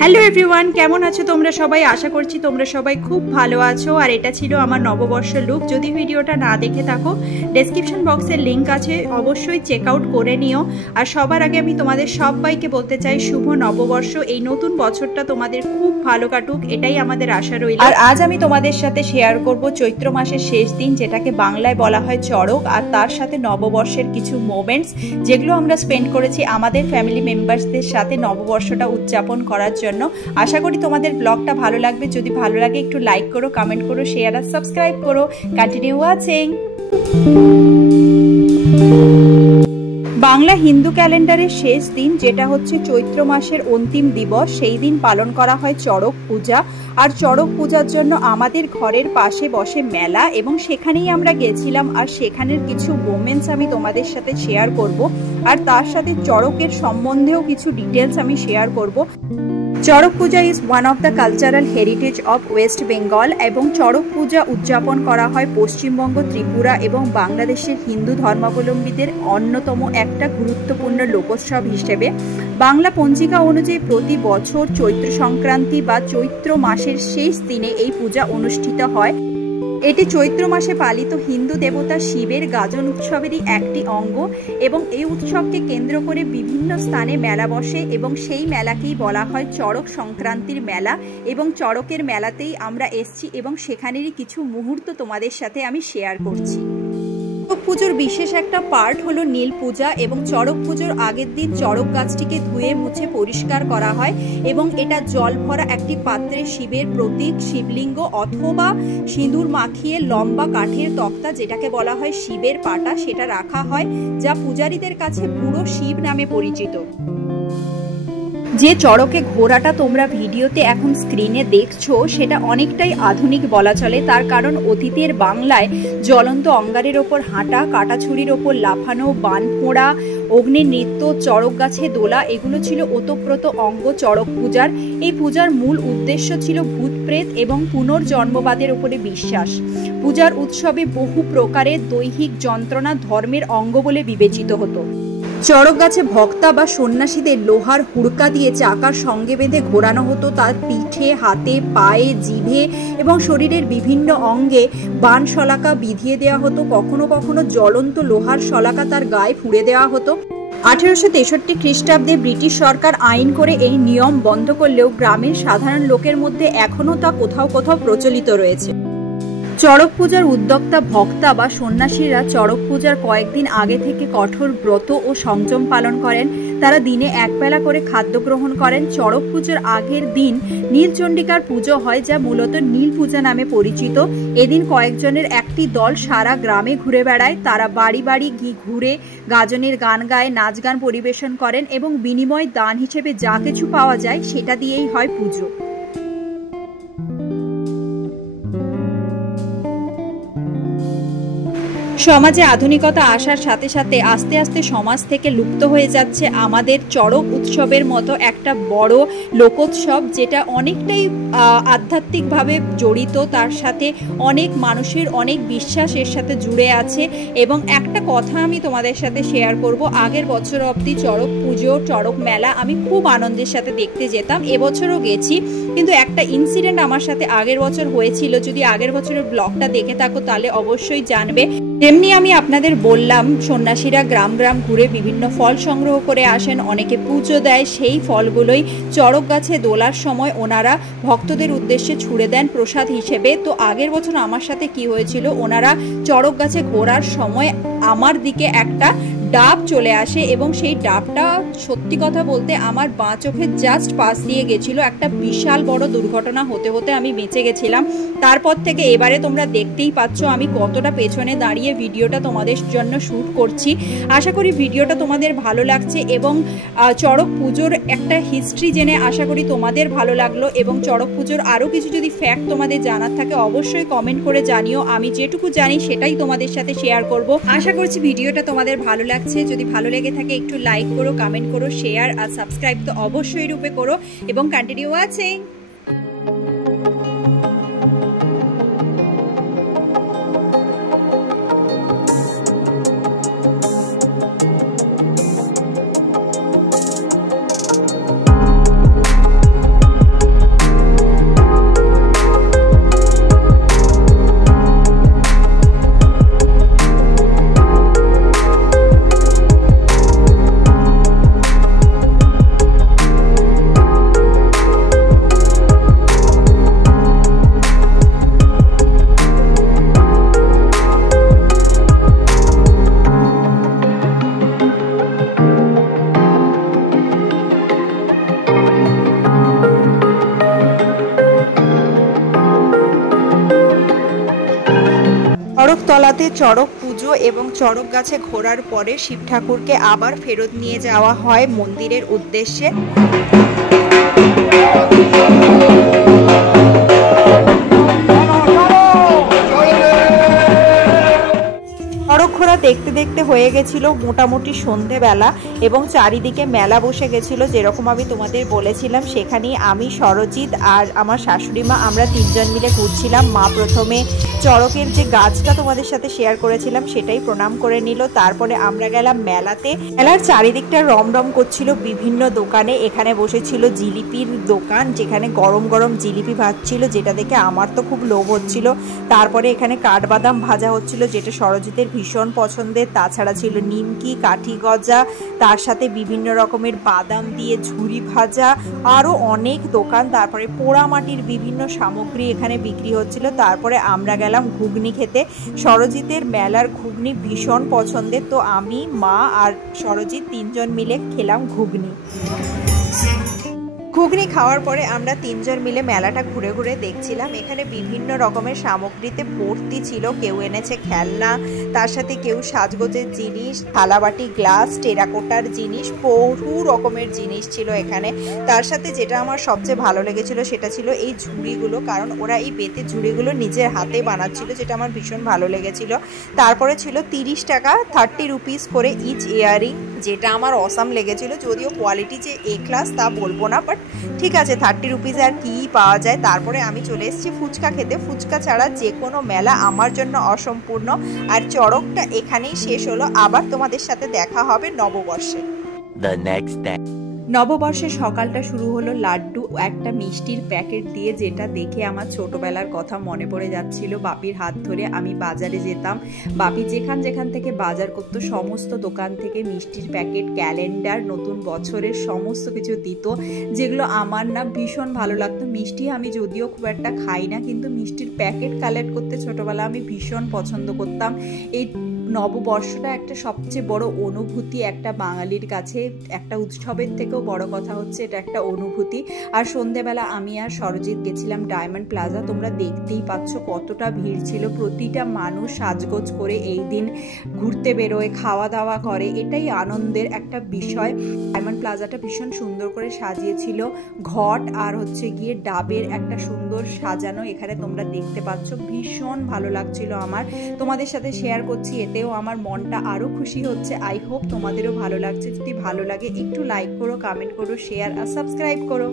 Hello everyone, কেমন আছো তোমরা সবাই? আশা করছি তোমরা সবাই খুব ভালো আছো। আর এটা ছিল আমার নববর্ষ লুক। যদি ভিডিওটা না দেখে থাকো, ডেসক্রিপশন বক্সের লিঙ্ক আছে, অবশ্যই চেক আউট করে নিও। আর সবার আগে আমি তোমাদের সবাইকে বলতে চাই শুভ নববর্ষ। এই নতুন বছরটা তোমাদের খুব ভালো কাটুক, এটাই আমাদের আশা রইল। আর আজ আমি তোমাদের সাথে শেয়ার করব চৈত্র মাসের শেষ দিন, যেটাকে বাংলায় বলা হয় চড়ক, আর তার সাথে নববর্ষের কিছু মোমেন্টস যেগুলো আমরা স্পেন্ড করেছি আমাদের ফ্যামিলি মেম্বার্সদের সাথে নববর্ষটা উদযাপন করার জন্য। আশা করি তোমাদের ব্লগটা ভালো লাগবে। যদি ভালো লাগে একটু লাইক করো, কমেন্ট করো, শেয়ার আর সাবস্ক্রাইব করো। Continue watching. বাংলা হিন্দু ক্যালেন্ডারের শেষ দিন, যেটা হচ্ছে চৈত্র মাসের অন্তিম দিবস, সেই দিন পালন করা হয় চড়ক পূজা। আর চড়ক পূজার জন্য আমাদের ঘরের পাশে বসে মেলা, এবং সেখানেই আমরা গেছিলাম। আর সেখানের কিছু মোমেন্টস আমি তোমাদের সাথে শেয়ার করব, আর তার সাথে চড়কের সম্বন্ধেও কিছু ডিটেলস আমি শেয়ার করব। Charak Puja is one of the cultural heritage of West Bengal, এবং চড়ক পূজা উদযাপন করা হয় পশ্চিমবঙ্গ, ত্রিপুরা এবং বাংলাদেশের হিন্দু ধর্মাবলম্বীদের অন্যতম একটা গুরুত্বপূর্ণ লোকোৎসব হিসেবে। বাংলা পঞ্জিকা অনুযায়ী প্রতি বছর চৈত্র সংক্রান্তি বা চৈত্র মাসের শেষ দিনে এই পূজা অনুষ্ঠিত হয়। এটি চৈত্র মাসে পালিত হিন্দু দেবতা শিবের গাজন উৎসবেরই একটি অঙ্গ, এবং এই উৎসবকে কেন্দ্র করে বিভিন্ন স্থানে মেলা বসে, এবং সেই মেলাকেই বলা হয় চড়ক সংক্রান্তির মেলা। এবং চড়কের মেলাতেই আমরা এসছি, এবং সেখানেরই কিছু মুহূর্ত তোমাদের সাথে আমি শেয়ার করছি। চড়ক পুজোর বিশেষ একটা পার্ট হলো নীল পূজা, এবং চড়ক পুজোর আগের দিন চড়ক গাছটিকে ধুয়ে মুছে পরিষ্কার করা হয়, এবং এটা জল ভরা একটি পাত্রে শিবের প্রতীক শিবলিঙ্গ অথবা সিঁদুর মাখিয়ে লম্বা কাঠের তক্তা, যেটাকে বলা হয় শিবের পাটা, সেটা রাখা হয়, যা পূজারীদের কাছে পুরো শিব নামে পরিচিত। যে চড়কে ঘোড়াটা তোমরা ভিডিওতে এখন স্ক্রিনে দেখছো, সেটা অনেকটাই আধুনিক বলা চলে। তার কারণ অতীতের বাংলায় জ্বলন্ত অঙ্গারের ওপর হাঁটা, কাটাছুরির ওপর লাফানো, বান ফোঁড়া, অগ্নি নৃত্য, চড়ক গাছে দোলা, এগুলো ছিল ওতপ্রোত অঙ্গ চড়ক পূজার। এই পূজার মূল উদ্দেশ্য ছিল ভূত প্রেত এবং পুনর্জন্মবাদের উপরে বিশ্বাস। পূজার উৎসবে বহু প্রকারের দৈহিক যন্ত্রণা ধর্মের অঙ্গ বলে বিবেচিত হতো। চড়ক গাছে ভক্তা বা সন্ন্যাসীদের লোহার হুড়কা দিয়ে চাকার সঙ্গে বেঁধে ঘোরানো হতো। তার পিঠে, হাতে, পায়ে, জিভে এবং শরীরের বিভিন্ন অঙ্গে বান শলাকা বিধিয়ে দেওয়া হতো। কখনো কখনো জ্বলন্ত লোহার শলাকা তার গায়ে ফুঁড়ে দেওয়া হতো। 1863 খ্রিস্টাব্দে ব্রিটিশ সরকার আইন করে এই নিয়ম বন্ধ করলেও গ্রামের সাধারণ লোকের মধ্যে এখনও তা কোথাও কোথাও প্রচলিত রয়েছে। চড়ক পূজার উদ্যোক্তা ভক্তা বা সন্ন্যাসীরা চড়ক পূজার কয়েকদিন আগে থেকে কঠোর ব্রত ও সংযম পালন করেন। তারা দিনে একবেলা করে খাদ্য গ্রহণ করেন। চড়ক পুজোর আগের দিন নীলচণ্ডিকার পুজো হয়, যা মূলত নীল পূজা নামে পরিচিত। এদিন কয়েকজনের একটি দল সারা গ্রামে ঘুরে বেড়ায়। তারা বাড়ি বাড়ি ঘুরে গাজনের গান গায়, নাচ গান পরিবেশন করেন, এবং বিনিময় দান হিসেবে যা কিছু পাওয়া যায় সেটা দিয়েই হয় পুজো। সমাজে আধুনিকতা আসার সাথে সাথে আস্তে আস্তে সমাজ থেকে লুপ্ত হয়ে যাচ্ছে আমাদের চড়ক উৎসবের মতো একটা বড় লোকোৎসব, যেটা অনেকটাই আধ্যাত্মিকভাবে জড়িত। তার সাথে অনেক মানুষের অনেক বিশ্বাস এর সাথে জুড়ে আছে। এবং একটা কথা আমি তোমাদের সাথে শেয়ার করব, আগের বছর অবধি চড়ক পুজো, চড়ক মেলা আমি খুব আনন্দের সাথে দেখতে যেতাম। এবছরও গেছি, কিন্তু একটা ইনসিডেন্ট আমার সাথে আগের বছর হয়েছিল। যদি আগের বছরের ব্লগটা দেখে থাকো তাহলে অবশ্যই জানবে। তেমনি আমি আপনাদের বললাম, সন্ন্যাসীরা গ্রাম গ্রাম ঘুরে বিভিন্ন ফল সংগ্রহ করে আসেন, অনেকে পুজো দেয়। সেই ফলগুলোই চড়ক গাছে দোলার সময় ওনারা ভক্তদের উদ্দেশ্যে ছুড়ে দেন প্রসাদ হিসেবে। তো আগের বছর আমার সাথে কি হয়েছিল, ওনারা চড়ক গাছে ঘোরার সময় আমার দিকে একটা ডাব চলে আসে, এবং সেই ডাবটা সত্যি কথা বলতে আমার বাঁ চোখের জাস্ট পাশ দিয়ে গেছিল। একটা বিশাল বড় দুর্ঘটনা হতে হতে আমি বেঁচে গেছিলাম। তারপর থেকে এবারে তোমরা দেখতেই পাচ্ছ আমি কতটা পেছনে দাঁড়িয়ে ভিডিওটা তোমাদের জন্য শ্যুট করছি। আশা করি ভিডিওটা তোমাদের ভালো লাগছে, এবং চড়ক পুজোর একটা হিস্ট্রি জেনে আশা করি তোমাদের ভালো লাগলো। এবং চড়ক পুজোর আরও কিছু যদি ফ্যাক্ট তোমাদের জানার থাকে অবশ্যই কমেন্ট করে জানিও। আমি যেটুকু জানি সেটাই তোমাদের সাথে শেয়ার করব। আশা করছি ভিডিওটা তোমাদের ভালো লাগছে। যদি ভালো লেগে থাকে একটু লাইক করো, কমেন্ট করো, শেয়ার আর সাবস্ক্রাইব তো অবশ্যই রূপে করো, এবং কন্টিনিউ ওয়াচিং। চড়কতলাতে চড়ক পুজো এবং চড়ক গাছে ঘোরার পরে শিব ঠাকুরকে আবার ফেরত নিয়ে যাওয়া হয় মন্দিরের উদ্দেশ্যে। চড়ক ঘোরা দেখতে দেখতে হয়ে গেছিল মোটামুটি সন্ধেবেলা এবং চারিদিকে মেলা বসে গেছিল, যেরকম আমি তোমাদের বলেছিলাম। সেখানেই আমি, সরজিৎ আর আমার শাশুড়ি মা আমরা তিনজন মিলে ঘুরছিলাম। মা প্রথমে চড়কের যে গাছটা তোমাদের সাথে শেয়ার করেছিলাম সেটাই প্রণাম করে নিল। তারপরে আমরা গেলাম মেলাতে। মেলার চারিদিকটা রমরম করছিল বিভিন্ন দোকানে। এখানে বসেছিল জিলিপির দোকান, যেখানে গরম গরম জিলিপি ভাজছিল, যেটা দেখে আমার তো খুব লোভ হচ্ছিল। তারপরে এখানে কাঠবাদাম ভাজা হচ্ছিল, যেটা সরজিতের ভীষণ পছন্দের। তাছাড়া ছিল নিমকি, কাঠি গজা, তার সাথে বিভিন্ন রকমের বাদাম দিয়ে ঝুরি ভাজা, আরও অনেক দোকান। তারপরে পোড়ামাটির বিভিন্ন সামগ্রী এখানে বিক্রি হচ্ছিল। তারপরে আমরা গেলাম ঘুগনি খেতে। সরজিতের মেলার ঘুগনি ভীষণ পছন্দের, তো আমি, মা আর সরজিৎ তিনজন মিলে খেলাম ঘুগনি। ঘুগনি খাওয়ার পরে আমরা তিনজন মিলে মেলাটা ঘুরে ঘুরে দেখছিলাম। এখানে বিভিন্ন রকমের সামগ্রীতে ভর্তি ছিল। কেউ এনেছে খেলনা, তার সাথে কেউ সাজগোজের জিনিস, থালাবাটি, গ্লাস, টেরাকোটার জিনিস, বহু রকমের জিনিস ছিল এখানে। তার সাথে যেটা আমার সবচেয়ে ভালো লেগেছিল সেটা ছিল এই ঝুড়িগুলো, কারণ ওরা এই বেতের ঝুড়িগুলো নিজের হাতে বানাচ্ছিল, যেটা আমার ভীষণ ভালো লেগেছিল। তারপরে ছিল 30 টাকা, 30 রুপিস করে ইচ ইয়ারিং, যেটা আমার অসাম লেগেছিল। যদিও কোয়ালিটি যে এ ক্লাস তা বলবো না, বাট ঠিক আছে, 30 রুপিস আর কি পাওয়া যায়। তারপরে আমি চলে এসেছি ফুচকা খেতে। ফুচকা ছাড়া যে কোনো মেলা আমার জন্য অসম্পূর্ণ। আর চড়কটা এখানেই শেষ হলো। আবার তোমাদের সাথে দেখা হবে নববর্ষে। নববর্ষের সকালটা শুরু হলো লাড্ডু একটা মিষ্টির প্যাকেট দিয়ে, যেটা দেখে আমার ছোটবেলার কথা মনে পড়ে যাচ্ছিল। বাপির হাত ধরে আমি বাজারে যেতাম। বাপি যেখান থেকে বাজার করতো সমস্ত দোকান থেকে মিষ্টির প্যাকেট, ক্যালেন্ডার, নতুন বছরের সমস্ত কিছু দিত, যেগুলো আমার না ভীষণ ভালো লাগতো। মিষ্টি আমি যদিও খুব একটা খাই না, কিন্তু মিষ্টির প্যাকেট কালেক্ট করতে ছোটবেলা আমি ভীষণ পছন্দ করতাম। এই নববর্ষটা একটা সবচেয়ে বড় অনুভূতি একটা বাঙালির কাছে। একটা উৎসবের থেকেও বড় কথা হচ্ছে এটা একটা অনুভূতি। আর সন্ধেবেলা আমি আর সরজিৎ গেছিলাম ডায়মন্ড প্লাজা। তোমরা দেখতেই পাচ্ছ কতটা ভিড় ছিল। প্রতিটা মানুষ সাজগোজ করে এই দিন ঘুরতে বেরোয়, খাওয়া দাওয়া করে, এটাই আনন্দের একটা বিষয়। ডায়মন্ড প্লাজাটা ভীষণ সুন্দর করে সাজিয়েছিল। ঘট আর হচ্ছে গিয়ে ডাবের একটা সুন্দর সাজানো এখানে তোমরা দেখতে পাচ্ছ। ভীষণ ভালো লাগছিল আমার, তোমাদের সাথে শেয়ার করছি। এতেও আমার মনটা আরো খুশি হচ্ছে। আই হোপ তোমাদেরও ভালো লাগছে। যদি ভালো লাগে একটু লাইক করো, কমেন্ট করো, শেয়ার আর সাবস্ক্রাইব করো।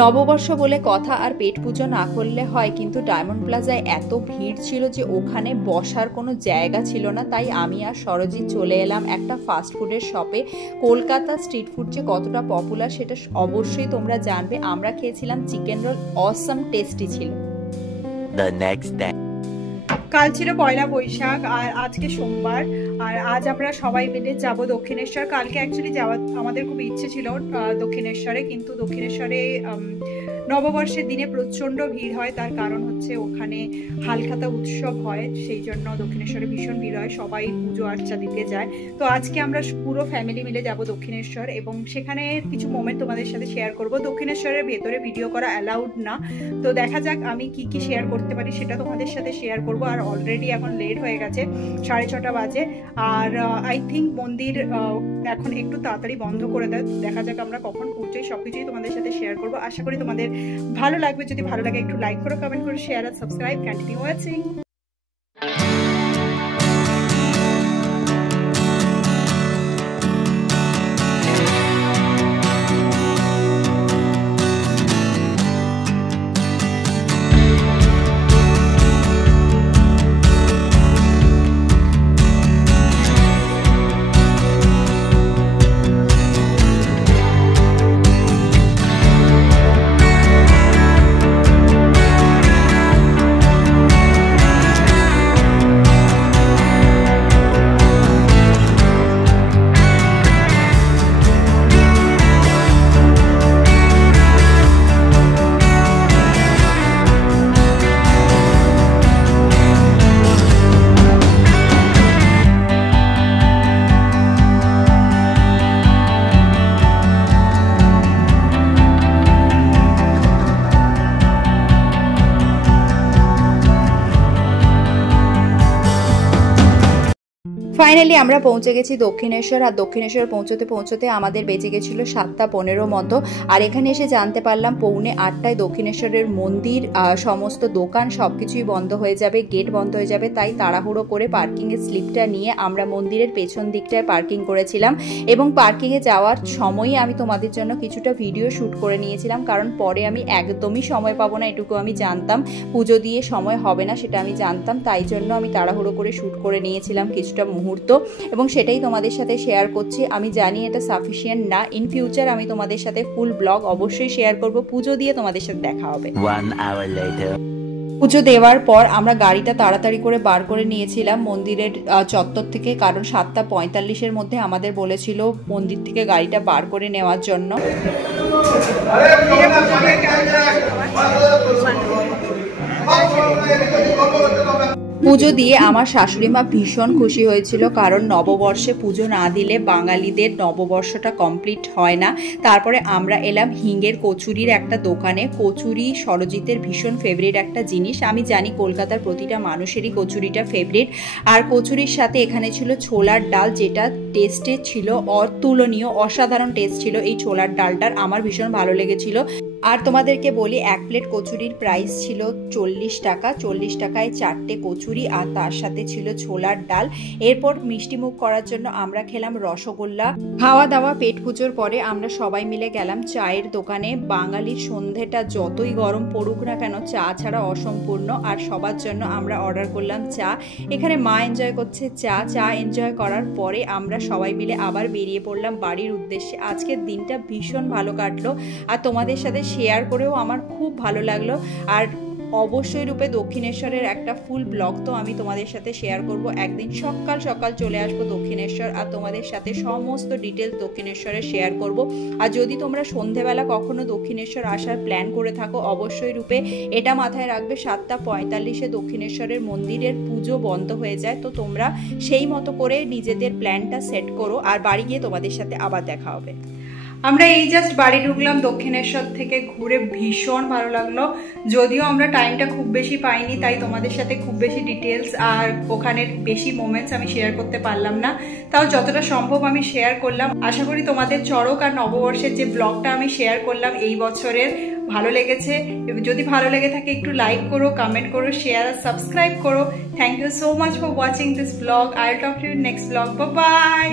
নববর্ষ বলে কথা আর পেট পুজো না করলে হয়, কিন্তু ডায়মন্ড প্লাজায় এত ভিড় ছিল যে ওখানে বসার কোনো জায়গা ছিল না। তাই আমি আর সরজিৎ চলে এলাম একটা ফাস্টফুডের শপে। কলকাতা স্ট্রিট ফুড যে কতটা পপুলার সেটা অবশ্যই তোমরা জানবে। আমরা খেয়েছিলাম চিকেন রোল, অসাম টেস্টি ছিল। কাল ছিল পয়লা বৈশাখ আর আজকে সোমবার। আর আজ আমরা সবাই মিলে যাব দক্ষিণেশ্বর। কালকে অ্যাকচুয়ালি যাওয়ার আমাদের খুব ইচ্ছে ছিল দক্ষিণেশ্বরে, কিন্তু দক্ষিণেশ্বরে নববর্ষের দিনে প্রচণ্ড ভিড় হয়। তার কারণ হচ্ছে ওখানে হালখাতা উৎসব হয়, সেই জন্য দক্ষিণেশ্বরে ভীষণ ভিড় হয়, সবাই পুজো আর্চা দিতে যায়। তো আজকে আমরা পুরো ফ্যামিলি মিলে যাব দক্ষিণেশ্বর এবং সেখানে কিছু মোমেন্ট তোমাদের সাথে শেয়ার করব। দক্ষিণেশ্বরের ভেতরে ভিডিও করা অ্যালাউড না, তো দেখা যাক আমি কি কি শেয়ার করতে পারি সেটা তোমাদের সাথে শেয়ার করব। আর অলরেডি এখন লেট হয়ে গেছে, 6:30 বাজে। আর আই থিঙ্ক মন্দির এখন একটু তাড়াতাড়ি বন্ধ করে দেয়। দেখা যাক আমরা কখন পৌঁছাই, সবকিছুই তোমাদের সাথে শেয়ার করবো। আশা করি তোমাদের ভালো লাগবে। যদি ভালো লাগে একটু লাইক করো, কমেন্ট করো, শেয়ার আর সাবস্ক্রাইব। Continue watching. ফাইনালি আমরা পৌঁছে গেছি দক্ষিণেশ্বর। আর দক্ষিণেশ্বর পৌঁছতে পৌঁছতে আমাদের বেজে গেছিলো 7:15 মতো। আর এখানে এসে জানতে পারলাম 7:45 দক্ষিণেশ্বরের মন্দির, সমস্ত দোকান সবকিছুই বন্ধ হয়ে যাবে, গেট বন্ধ হয়ে যাবে। তাই তাড়াহুড়ো করে পার্কিংয়ের স্লিপটা নিয়ে আমরা মন্দিরের পেছন দিকটায় পার্কিং করেছিলাম। এবং পার্কিংয়ে যাওয়ার সময়ই আমি তোমাদের জন্য কিছুটা ভিডিও শ্যুট করে নিয়েছিলাম, কারণ পরে আমি একদমই সময় পাবো না, এটুকু আমি জানতাম। পুজো দিয়ে সময় হবে না সেটা আমি জানতাম, তাই জন্য আমি তাড়াহুড়ো করে শ্যুট করে নিয়েছিলাম কিছুটা মুহূর্ত, এবং সেটাই তোমাদের সাথে শেয়ার করছি। আমি জানি এটা সাফিসিয়েন্ট না, ইন ফিউচার আমি তোমাদের সাথে ফুল ব্লগ অবশ্যই শেয়ার করব। পুজো দিয়ে তোমাদের সাথে দেখা হবে। পুজো দেওয়ার পর আমরা গাড়িটা তাড়াতাড়ি করে বার করে নিয়েছিলাম মন্দিরের চত্বর থেকে, কারণ 7:45 মধ্যে আমাদের বলেছিল মন্দির থেকে গাড়িটা বার করে নেওয়ার জন্য। পুজো দিয়ে আমার শাশুড়ি মা ভীষণ খুশি হয়েছিল, কারণ নববর্ষে পুজো না দিলে বাঙালিদের নববর্ষটা কমপ্লিট হয় না। তারপরে আমরা এলাম হিঙ্গের কচুরির একটা দোকানে। কচুরি সরজিতের ভীষণ ফেভারিট একটা জিনিস। আমি জানি কলকাতার প্রতিটা মানুষেরই কচুরিটা ফেভারিট। আর কচুরির সাথে এখানে ছিল ছোলার ডাল, যেটা টেস্টে ছিল অতুলনীয়, অসাধারণ টেস্ট ছিল এই ছোলার ডালটার। আমার ভীষণ ভালো লেগেছিল। আর তোমাদেরকে বলি, এক প্লেট কচুরির প্রাইস ছিল 40 টাকা। 40 টাকায় 4টে কচুরি, আর তার সাথে ছিল ছোলার ডাল। এরপর মিষ্টিমুখ করার জন্য আমরা খেলাম রসগোল্লা। খাওয়া দাওয়া পেট পুজোর পরে আমরা সবাই মিলে গেলাম চায়ের দোকানে। বাঙালির সন্ধেটা যতই গরম পড়ুক না কেন, চা ছাড়া অসম্পূর্ণ। আর সবার জন্য আমরা অর্ডার করলাম চা। এখানে মা এনজয় করছে চা এনজয় করার পরে আমরা সবাই মিলে আবার বেরিয়ে পড়লাম বাড়ির উদ্দেশ্যে। আজকের দিনটা ভীষণ ভালো কাটলো, আর তোমাদের সাথে শেয়ার করেও আমার খুব ভালো লাগলো। আর অবশ্যই রূপে দক্ষিণেশ্বরের একটা ফুল ব্লগ তো আমি তোমাদের সাথে শেয়ার করব। একদিন সকাল সকাল চলে আসবো দক্ষিণেশ্বর, আর তোমাদের সাথে সমস্ত ডিটেলস দক্ষিণেশ্বরে শেয়ার করব। আর যদি তোমরা সন্ধেবেলা কখনো দক্ষিণেশ্বর আসার প্ল্যান করে থাকো, অবশ্যই রূপে এটা মাথায় রাখবে 7:45 দক্ষিণেশ্বরের মন্দিরের পুজো বন্ধ হয়ে যায়। তো তোমরা সেই মতো করে নিজেদের প্ল্যানটা সেট করো, আর বাড়ি গিয়ে তোমাদের সাথে আবার দেখা হবে। আমরা এই জাস্ট বাড়ি ঢুকলাম দক্ষিণেশ্বর থেকে, ঘুরে ভীষণ ভালো লাগলো। যদিও আমরা টাইমটা খুব বেশি পাইনি, তাই তোমাদের সাথে খুব বেশি ডিটেলস আর ওখানের বেশি মোমেন্টস আমি শেয়ার করতে পারলাম না। তাও যতটা সম্ভব আমি শেয়ার করলাম। আশা করি তোমাদের চড়ক আর নববর্ষের যে ব্লগটা আমি শেয়ার করলাম এই বছরের ভালো লেগেছে। যদি ভালো লেগে থাকে একটু লাইক করো, কমেন্ট করো, শেয়ার আর সাবস্ক্রাইব করো। Thank you so much for watching this blog. I will talk to you next blog. Bye by.